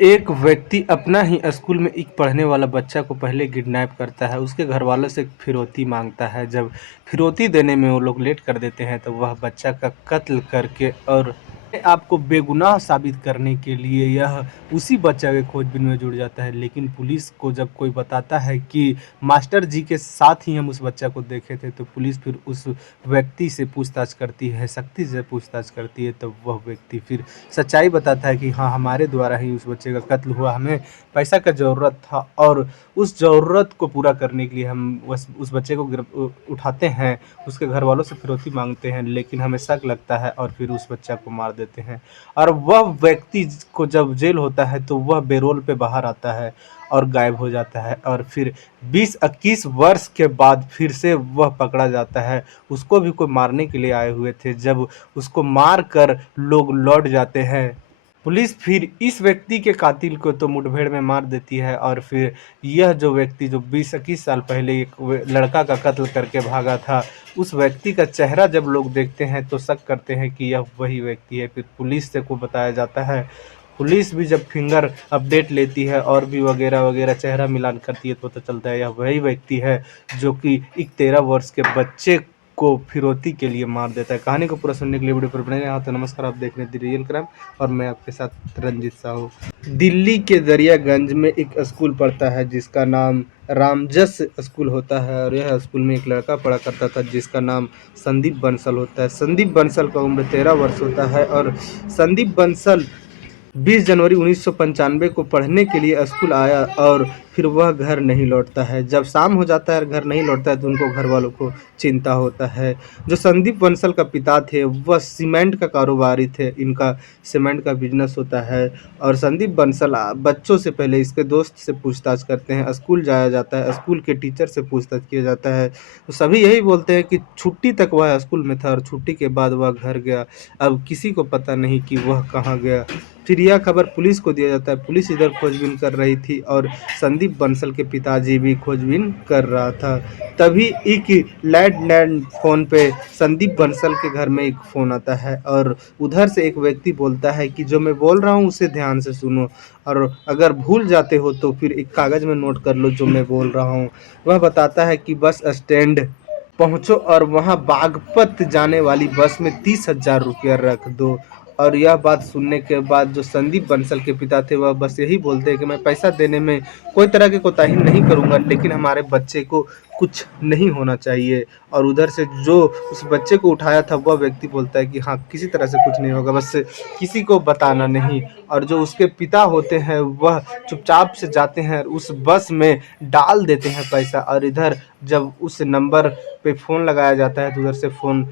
एक व्यक्ति अपना ही स्कूल में एक पढ़ने वाला बच्चा को पहले किडनैप करता है। उसके घरवालों से फिरौती माँगता है। जब फिरौती देने में वो लोग लेट कर देते हैं तो वह बच्चा का कत्ल करके और अपने आप को बेगुनाह साबित करने के लिए यह उसी बच्चा के खोजबीन में जुड़ जाता है। लेकिन पुलिस को जब कोई बताता है कि मास्टर जी के साथ ही हम उस बच्चा को देखे थे, तो पुलिस फिर उस व्यक्ति से पूछताछ करती है, शक्ति से पूछताछ करती है। तब वह व्यक्ति फिर सच्चाई बताता है कि हाँ, हमारे द्वारा ही उस बच्चे का कत्ल हुआ, हमें पैसा का ज़रूरत था और उस ज़रूरत को पूरा करने के लिए हम उस बच्चे को उठाते हैं, उसके घर वालों से फिरौती मांगते हैं, लेकिन हमें शक लगता है और फिर उस बच्चा को मार देते हैं। और वह व्यक्ति को जब जेल होता है तो वह बेरोल पे बाहर आता है और गायब हो जाता है और फिर 20-21 वर्ष के बाद फिर से वह पकड़ा जाता है। उसको भी कोई मारने के लिए आए हुए थे। जब उसको मार कर लोग लौट जाते हैं, पुलिस फिर इस व्यक्ति के कातिल को तो मुठभेड़ में मार देती है और फिर यह जो व्यक्ति जो 20-21 साल पहले एक लड़का का कत्ल करके भागा था, उस व्यक्ति का चेहरा जब लोग देखते हैं तो शक करते हैं कि यह वही व्यक्ति है। फिर पुलिस से को बताया जाता है। पुलिस भी जब फिंगर अपडेट लेती है और भी वगैरह वगैरह चेहरा मिलान करती है तो पता चलता है यह वही व्यक्ति है जो कि एक 13 वर्ष के बच्चे को फिरौती के लिए मार देता है। कहानी को पूरा सुनने के लिए वीडियो पर बने रहें। तो नमस्कार, आप देख रहे हैं द रियल क्राइम और मैं आपके साथ रंजीत साहू। दिल्ली के दरियागंज में एक स्कूल पढ़ता है जिसका नाम रामजस स्कूल होता है और यह स्कूल में एक लड़का पढ़ा करता था जिसका नाम संदीप बंसल होता है। संदीप बंसल का उम्र 13 वर्ष होता है और संदीप बंसल 20 जनवरी 1995 को पढ़ने के लिए स्कूल आया और फिर वह घर नहीं लौटता है। जब शाम हो जाता है और घर नहीं लौटता है तो उनको घर वालों को चिंता होता है। जो संदीप बंसल का पिता थे वह सीमेंट का कारोबारी थे। इनका सीमेंट का बिजनेस होता है और संदीप बंसल बच्चों से पहले इसके दोस्त से पूछताछ करते हैं। स्कूल जाया जाता है, स्कूल के टीचर से पूछताछ किया जाता है तो सभी यही बोलते हैं कि छुट्टी तक वह स्कूल में था और छुट्टी के बाद वह घर गया। अब किसी को पता नहीं कि वह कहाँ गया। फिर यह खबर पुलिस को दिया जाता है। पुलिस इधर खोजबीन कर रही थी और संदीप बंसल के पिताजी भी खोजबीन कर रहा था। तभी एक लैंडलाइन फ़ोन पे संदीप बंसल के घर में एक फ़ोन आता है और उधर से एक व्यक्ति बोलता है कि जो मैं बोल रहा हूँ उसे ध्यान से सुनो और अगर भूल जाते हो तो फिर एक कागज़ में नोट कर लो जो मैं बोल रहा हूँ। वह बताता है कि बस स्टैंड पहुँचो और वहाँ बागपत जाने वाली बस में 30,000 रुपया रख दो। और यह बात सुनने के बाद जो संदीप बंसल के पिता थे वह बस यही बोलते हैं कि मैं पैसा देने में कोई तरह की कोताही नहीं करूँगा, लेकिन हमारे बच्चे को कुछ नहीं होना चाहिए। और उधर से जो उस बच्चे को उठाया था वह व्यक्ति बोलता है कि हाँ, किसी तरह से कुछ नहीं होगा, बस किसी को बताना नहीं। और जो उसके पिता होते हैं वह चुपचाप से जाते हैं उस बस में डाल देते हैं पैसा और इधर जब उस नंबर पे फ़ोन लगाया जाता है तो उधर से फ़ोन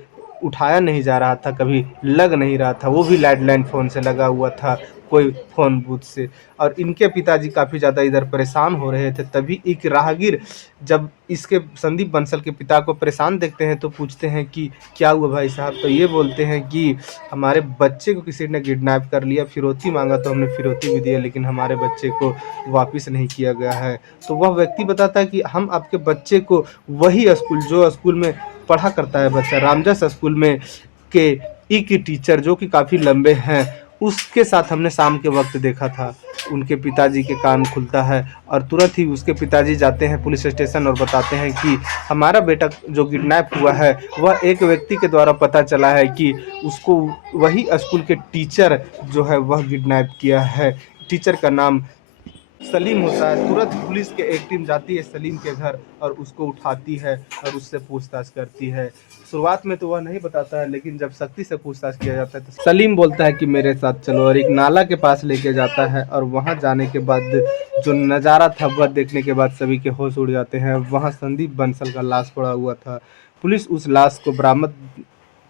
उठाया नहीं जा रहा था, कभी लग नहीं रहा था, वो भी लैंडलाइन फ़ोन से लगा हुआ था, कोई फ़ोन बूथ से। और इनके पिताजी काफ़ी ज़्यादा इधर परेशान हो रहे थे। तभी एक राहगीर जब इसके संदीप बंसल के पिता को परेशान देखते हैं तो पूछते हैं कि क्या हुआ भाई साहब? तो ये बोलते हैं कि हमारे बच्चे को किसी ने किडनैप कर लिया, फिरौती मांगा तो हमने फिरौती भी दी है, लेकिन हमारे बच्चे को वापस नहीं किया गया है। तो वह व्यक्ति बताता है कि हम आपके बच्चे को वही स्कूल जो स्कूल में पढ़ा करता है बच्चा, रामजस स्कूल में के एक टीचर जो कि काफ़ी लंबे हैं, उसके साथ हमने शाम के वक्त देखा था। उनके पिताजी के कान खुलता है और तुरंत ही उसके पिताजी जाते हैं पुलिस स्टेशन और बताते हैं कि हमारा बेटा जो किडनैप हुआ है वह एक व्यक्ति के द्वारा पता चला है कि उसको वही स्कूल के टीचर जो है वह किडनैप किया है। टीचर का नाम सलीम होता है। तुरंत पुलिस के एक टीम जाती है सलीम के घर और उसको उठाती है और उससे पूछताछ करती है। शुरुआत में तो वह नहीं बताता है, लेकिन जब सख्ती से पूछताछ किया जाता है तो सलीम बोलता है कि मेरे साथ चलो और एक नाला के पास लेके जाता है और वहां जाने के बाद जो नज़ारा था वह देखने के बाद सभी के होश उड़ जाते हैं। वहां संदीप बंसल का लाश पड़ा हुआ था। पुलिस उस लाश को बरामद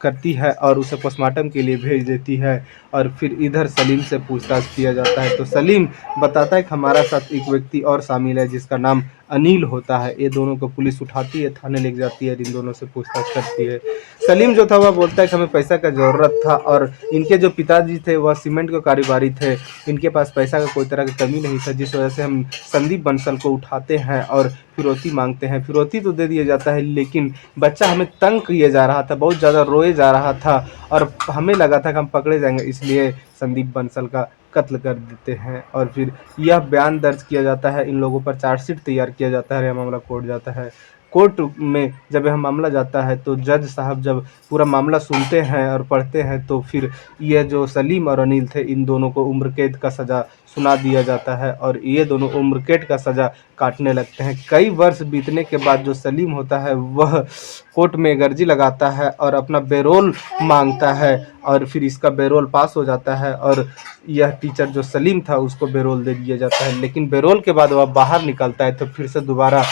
करती है और उसे पोस्टमार्टम के लिए भेज देती है और फिर इधर सलीम से पूछताछ किया जाता है तो सलीम बताता है कि हमारा साथ एक व्यक्ति और शामिल है जिसका नाम अनिल होता है। ये दोनों को पुलिस उठाती है, थाने लेके जाती है, इन दोनों से पूछताछ करती है। सलीम जो था वह बोलता है कि हमें पैसा का ज़रूरत था और इनके जो पिताजी थे वह सीमेंट के कारोबारी थे, इनके पास पैसा का कोई तरह की कमी नहीं था, जिस वजह से हम संदीप बंसल को उठाते हैं और फिरौती मांगते हैं। फिरौती तो दे दिया जाता है, लेकिन बच्चा हमें तंग किए जा रहा था, बहुत ज़्यादा रोए जा रहा था और हमें लगा था कि हम पकड़े जाएंगे, इसलिए संदीप बंसल का कत्ल कर देते हैं। और फिर यह बयान दर्ज किया जाता है, इन लोगों पर चार्जशीट तैयार किया जाता है, यह मामला कोर्ट जाता है। कोर्ट में जब यह मामला जाता है तो जज साहब जब पूरा मामला सुनते हैं और पढ़ते हैं तो फिर ये जो सलीम और अनिल थे, इन दोनों को उम्र कैद का सज़ा सुना दिया जाता है और ये दोनों उम्र कैद का सज़ा काटने लगते हैं। कई वर्ष बीतने के बाद जो सलीम होता है वह कोर्ट में एक अर्जी लगाता है और अपना पैरोल मांगता है और फिर इसका पैरोल पास हो जाता है और यह टीचर जो सलीम था उसको पैरोल दे दिया जाता है। लेकिन पैरोल के बाद वह बाहर निकलता है तो फिर से दोबारा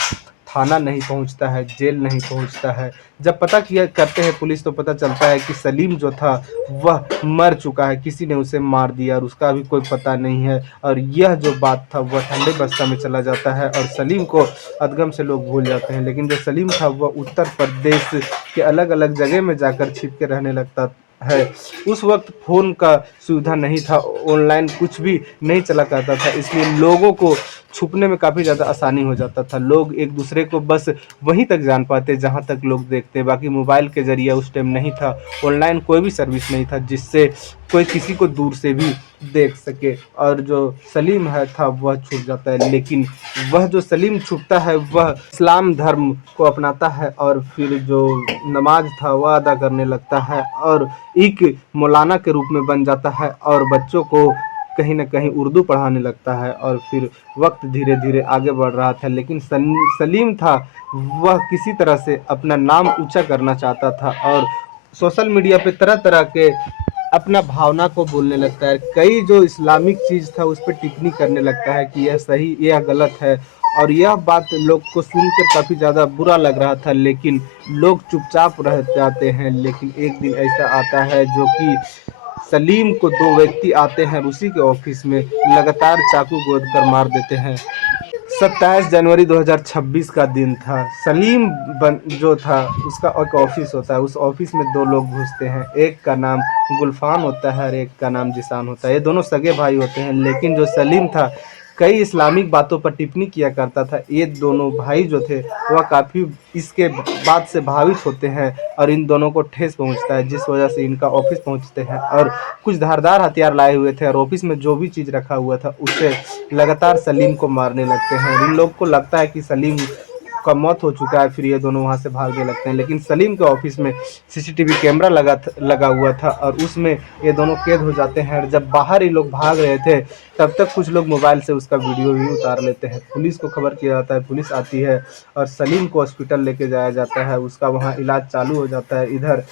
थाना नहीं पहुंचता है, जेल नहीं पहुंचता है। जब पता किया करते हैं पुलिस तो पता चलता है कि सलीम जो था वह मर चुका है, किसी ने उसे मार दिया और उसका भी कोई पता नहीं है। और यह जो बात था वह ठंडे बस्ता में चला जाता है और सलीम को अधगम से लोग भूल जाते हैं। लेकिन जो सलीम था वह उत्तर प्रदेश के अलग अलग जगह में जाकर छिप के रहने लगता है। उस वक्त फ़ोन का सुविधा नहीं था, ऑनलाइन कुछ भी नहीं चला करता था, इसलिए लोगों को छुपने में काफ़ी ज़्यादा आसानी हो जाता था। लोग एक दूसरे को बस वहीं तक जान पाते जहाँ तक लोग देखते, बाकी मोबाइल के ज़रिए उस टाइम नहीं था, ऑनलाइन कोई भी सर्विस नहीं था जिससे कोई किसी को दूर से भी देख सके। और जो सलीम है था वह छूट जाता है, लेकिन वह जो सलीम छूटता है वह इस्लाम धर्म को अपनाता है और फिर जो नमाज था वह अदा करने लगता है और एक मौलाना के रूप में बन जाता है और बच्चों को कहीं न कहीं उर्दू पढ़ाने लगता है। और फिर वक्त धीरे धीरे आगे बढ़ रहा था, लेकिन सलीम था वह किसी तरह से अपना नाम ऊंचा करना चाहता था और सोशल मीडिया पे तरह तरह के अपना भावना को बोलने लगता है। कई जो इस्लामिक चीज़ था उस पर टिप्पणी करने लगता है कि यह सही यह गलत है और यह बात लोग को सुनकर काफ़ी ज़्यादा बुरा लग रहा था, लेकिन लोग चुपचाप रह जाते हैं। लेकिन एक दिन ऐसा आता है जो कि सलीम को दो व्यक्ति आते हैं उसी के ऑफिस में, लगातार चाकू गोद कर मार देते हैं। 27 जनवरी 2026 का दिन था। सलीम जो था उसका एक ऑफिस होता है, उस ऑफिस में दो लोग घुसते हैं, एक का नाम गुलफान होता है और एक का नाम जिसान होता है। ये दोनों सगे भाई होते हैं, लेकिन जो सलीम था कई इस्लामिक बातों पर टिप्पणी किया करता था। ये दोनों भाई जो थे वह काफ़ी इसके बात से भावित होते हैं और इन दोनों को ठेस पहुंचता है, जिस वजह से इनका ऑफिस पहुंचते हैं और कुछ धारदार हथियार लाए हुए थे और ऑफिस में जो भी चीज़ रखा हुआ था उससे लगातार सलीम को मारने लगते हैं। इन लोग को लगता है कि सलीम का मौत हो चुका है, फिर ये दोनों वहाँ से भागने लगते हैं। लेकिन सलीम के ऑफिस में सीसीटीवी कैमरा लगा हुआ था और उसमें ये दोनों कैद हो जाते हैं। और जब बाहर ये लोग भाग रहे थे तब तक कुछ लोग मोबाइल से उसका वीडियो भी उतार लेते हैं। पुलिस को खबर किया जाता है, पुलिस आती है और सलीम को हॉस्पिटल लेके जाया जाता है, उसका वहाँ इलाज चालू हो जाता है। इधर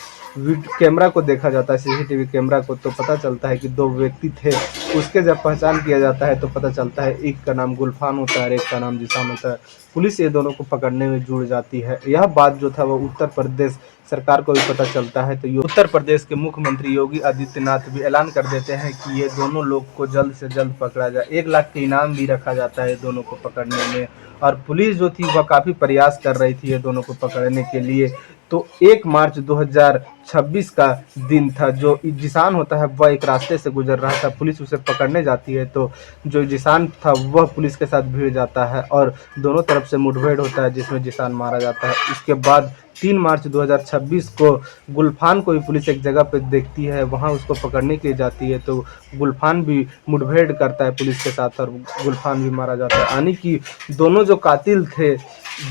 कैमरा को देखा जाता है, सीसीटीवी कैमरा को, तो पता चलता है कि दो व्यक्ति थे। उसके जब पहचान किया जाता है तो पता चलता है एक का नाम गुलफान होता है और एक का नाम जिसान होता है। पुलिस ये दोनों को पकड़ने में जुड़ जाती है। यह बात जो था वो उत्तर प्रदेश सरकार को भी पता चलता है तो उत्तर प्रदेश के मुख्यमंत्री योगी आदित्यनाथ भी ऐलान कर देते हैं कि ये दोनों लोग को जल्द से जल्द पकड़ा जाए। 1 लाख के इनाम भी रखा जाता है दोनों को पकड़ने में। और पुलिस जो थी वह काफ़ी प्रयास कर रही थी ये दोनों को पकड़ने के लिए। तो 1 मार्च 2026 का दिन था। जो जिसान होता है वह एक रास्ते से गुजर रहा था, पुलिस उसे पकड़ने जाती है तो जो जिसान था वह पुलिस के साथ भिड़ जाता है और दोनों तरफ से मुठभेड़ होता है जिसमें जिसान मारा जाता है। इसके बाद 3 मार्च 2026 को गुलफान को भी पुलिस एक जगह पर देखती है, वहाँ उसको पकड़ने के लिए जाती है तो गुलफान भी मुठभेड़ करता है पुलिस के साथ और गुलफान भी मारा जाता है। यानी कि दोनों जो कातिल थे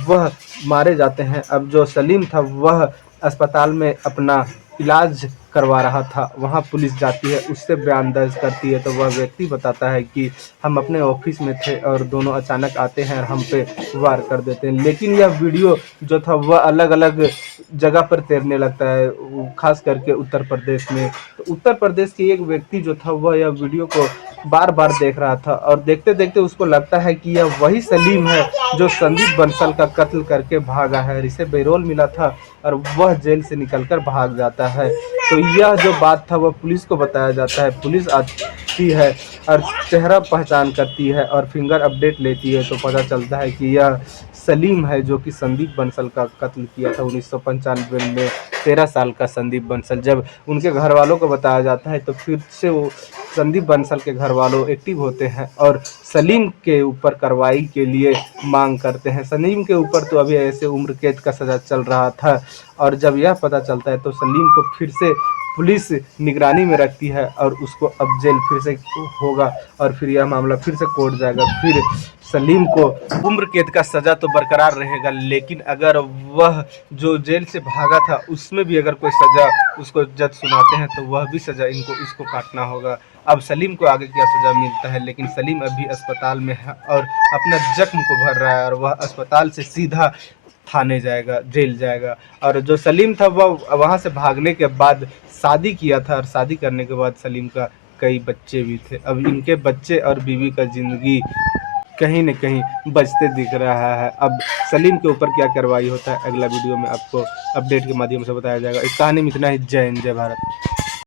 वह मारे जाते हैं। अब जो सलीम था वह अस्पताल में अपना इलाज करवा रहा था, वहाँ पुलिस जाती है, उससे बयान दर्ज करती है तो वह व्यक्ति बताता है कि हम अपने ऑफिस में थे और दोनों अचानक आते हैं और हम पे वार कर देते हैं। लेकिन यह वीडियो जो था वह अलग अलग जगह पर तैरने लगता है, खास करके उत्तर प्रदेश में। तो उत्तर प्रदेश के एक व्यक्ति जो था वह यह वीडियो को बार बार देख रहा था और देखते देखते उसको लगता है कि यह वही सलीम है जो संदीप बंसल का कत्ल करके भागा है। इसे पैरोल मिला था और वह जेल से निकलकर भाग जाता है। तो यह जो बात था वह पुलिस को बताया जाता है, पुलिस आती है और चेहरा पहचान करती है और फिंगर अपडेट लेती है तो पता चलता है कि यह सलीम है जो कि संदीप बंसल का कत्ल किया था 1995 में। 13 साल का संदीप बंसल। जब उनके घर वालों को बताया जाता है तो फिर से वो संदीप बंसल के घर वालों एक्टिव होते हैं और सलीम के ऊपर कार्रवाई के लिए मांग करते हैं। सलीम के ऊपर तो अभी ऐसे उम्र कैद का सज़ा चल रहा था और जब यह पता चलता है तो सलीम को फिर से पुलिस निगरानी में रखती है और उसको अब जेल फिर से होगा और फिर यह मामला फिर से कोर्ट जाएगा। फिर सलीम को उम्र कैद का सज़ा तो बरकरार रहेगा, लेकिन अगर वह जो जेल से भागा था उसमें भी अगर कोई सज़ा उसको जज सुनाते हैं तो वह भी सज़ा इसको काटना होगा। अब सलीम को आगे क्या सज़ा मिलता है, लेकिन सलीम अभी अस्पताल में है और अपना जख्म को भर रहा है और वह अस्पताल से सीधा थाने जाएगा, जेल जाएगा। और जो सलीम था वह वहाँ से भागने के बाद शादी किया था और शादी करने के बाद सलीम का कई बच्चे भी थे। अब इनके बच्चे और बीवी का ज़िंदगी कहीं न कहीं बचते दिख रहा है। अब सलीम के ऊपर क्या कार्रवाई होता है अगला वीडियो में आपको अपडेट के माध्यम से बताया जाएगा। इस कहानी में इतना ही। जय हिंद, जय भारत।